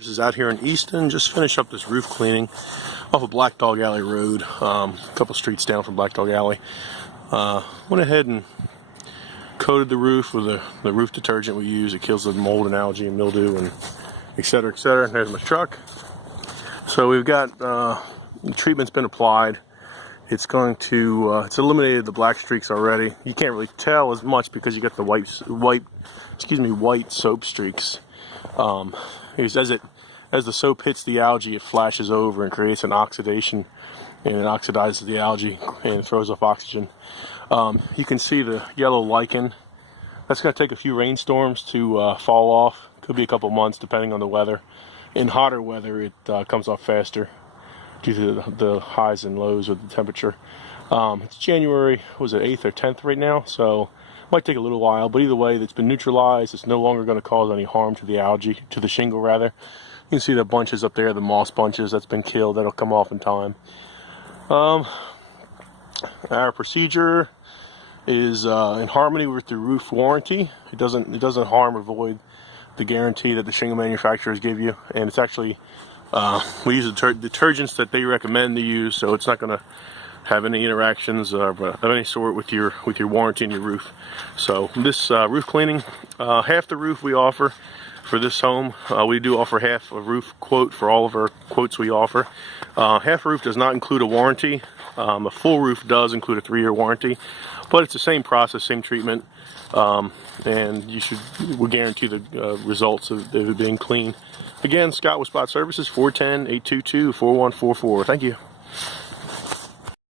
This is out here in Easton. Just finished up this roof cleaning off of Black Dog Alley Road, a couple streets down from Black Dog Alley. Went ahead and coated the roof with the roof detergent we use. It kills the mold and algae and mildew and etc. etc. And there's my truck. So we've got the treatment's been applied. It's going to it's eliminated the black streaks already. You can't really tell as much because you got the white soap streaks. As the soap hits the algae, it flashes over and creates an oxidation, and it oxidizes the algae and throws off oxygen. You can see the yellow lichen. That's going to take a few rainstorms to fall off. Could be a couple months depending on the weather. In hotter weather, it comes off faster due to the highs and lows of the temperature. It's January, was it 8th or 10th right now, so it might take a little while, but either way, it's been neutralized. It's no longer going to cause any harm to the algae, to the shingle rather. You can see the bunches up there, the moss bunches, that's been killed. That'll come off in time. Our procedure is in harmony with the roof warranty. It doesn't harm or void the guarantee that the shingle manufacturers give you, and it's actually we use the detergents that they recommend to use, so it's not going to have any interactions of any sort with your warranty and your roof. So this roof cleaning, half the roof we offer for this home. We do offer half a roof quote for all of our quotes we offer. Half roof does not include a warranty. A full roof does include a 3-year warranty, but it's the same process, same treatment, and we'll guarantee the results of it being clean. Again, Scott with Spot Services, 410-822-4144. Thank you.